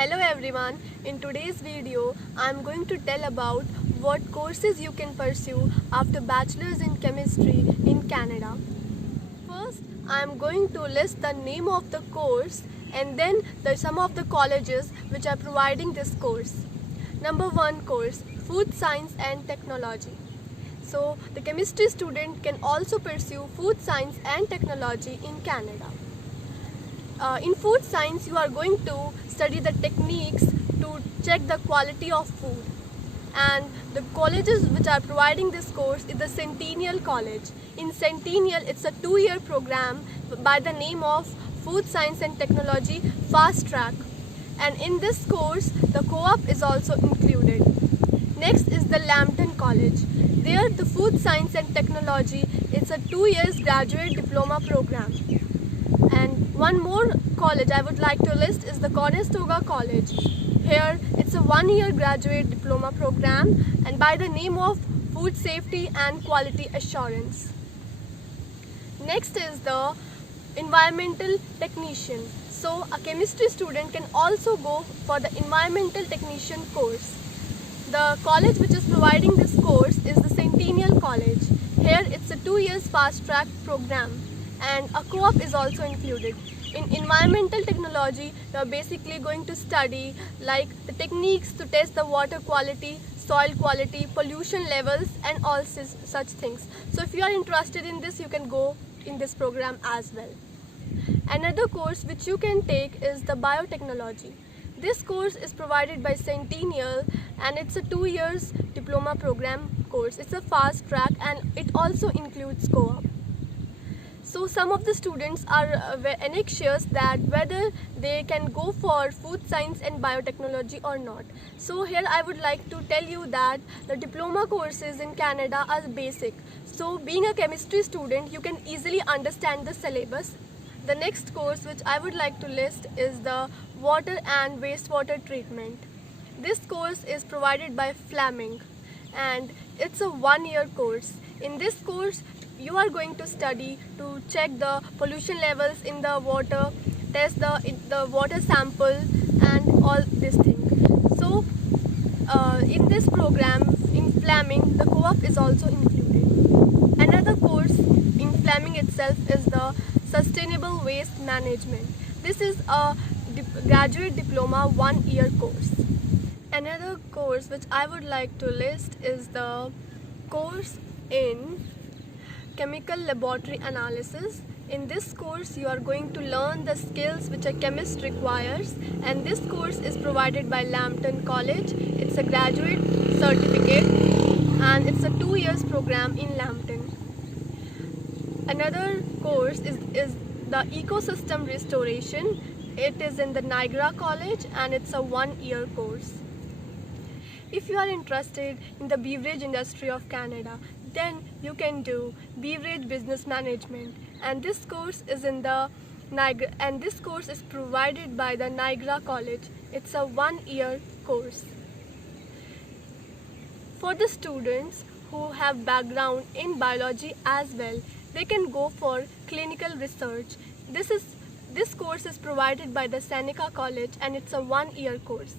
Hello everyone, in today's video I am going to tell about what courses you can pursue after Bachelor's in Chemistry in Canada. First, I am going to list the name of the course and then some of the colleges which are providing this course. Number 1 course, Food Science and Technology. So, the chemistry student can also pursue food science and technology in Canada. In food science, you are going to study the techniques to check the quality of food. And the colleges which are providing this course is the Centennial College. In Centennial, it's a 2-year program by the name of Food Science and Technology Fast Track. And in this course, the co-op is also included. Next is the Lambton College. There, the Food Science and Technology, it's a 2 years graduate diploma program. And one more college I would like to list is the Conestoga College. Here it's a 1-year graduate diploma program and by the name of Food Safety and Quality Assurance. Next is the Environmental Technician. So a chemistry student can also go for the Environmental Technician course. The college which is providing this course is the Centennial College. Here it's a 2 years fast track program and a co-op is also included. In environmental technology, you are basically going to study like the techniques to test the water quality, soil quality, pollution levels and all such things. So if you are interested in this, you can go in this program as well. Another course which you can take is the biotechnology. This course is provided by Centennial and it's a 2 years diploma program course. It's a fast track and it also includes co-op. So some of the students are anxious that whether they can go for food science and biotechnology or not. So here I would like to tell you that the diploma courses in Canada are basic. So being a chemistry student, you can easily understand the syllabus. The next course which I would like to list is the water and wastewater treatment. This course is provided by Fleming and it's a 1-year course. In this course, you are going to study to check the pollution levels in the water, test the water sample and all these things. So in this program in Fleming, the co-op is also included. Another course in Fleming itself is the Sustainable Waste Management. This is a graduate diploma 1-year course. Another course which I would like to list is the course in Chemical Laboratory Analysis. In this course, you are going to learn the skills which a chemist requires, and this course is provided by Lambton College. It's a graduate certificate and it's a 2 years program in Lambton. Another course is the Ecosystem Restoration. It is in the Niagara College and it's a 1-year course. If you are interested in the beverage industry of Canada, then you can do Beverage Business Management, and this course is in the Niagara, and this course is provided by the Niagara College. It's a 1-year course. For the students who have background in biology as well, they can go for clinical research. This course is provided by the Seneca College and it's a 1-year course.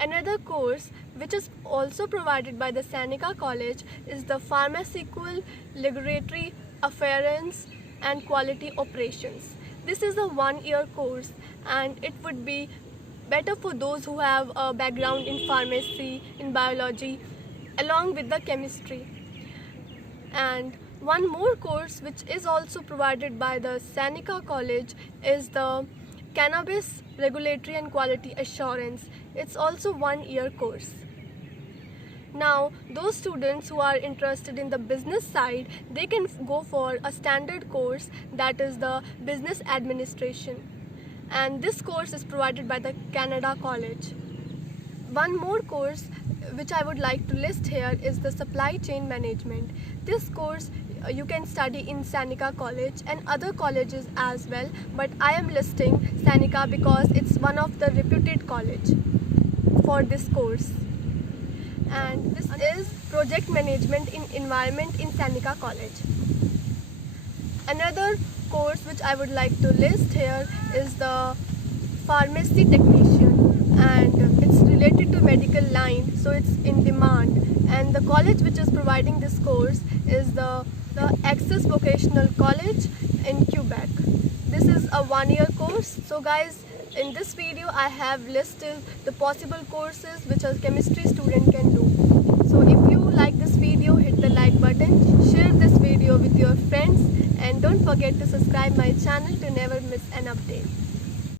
Another course which is also provided by the Seneca College is the Pharmaceutical Regulatory Affairs and Quality Operations. This is a 1-year course and it would be better for those who have a background in pharmacy, in biology, along with the chemistry. And one more course which is also provided by the Seneca College is the Cannabis Regulatory and Quality Assurance. It's also 1-year course. Now, those students who are interested in the business side, they can go for a standard course that is the Business Administration. And this course is provided by the Canada College. One more course which I would like to list here is the Supply Chain Management. This course you can study in Seneca College and other colleges as well, but I am listing Seneca because it's one of the reputed college for this course. And this is Project Management in Environment in Seneca College. Another course which I would like to list here is the Pharmacy Technician. and it's related to medical line, so it's in demand. And the college which is providing this course is the Access Vocational College in Quebec. This is a one-year course. So guys, in this video I have listed the possible courses which a chemistry student can do. So if you like this video, hit the like button, share this video with your friends, and don't forget to subscribe my channel to never miss an update.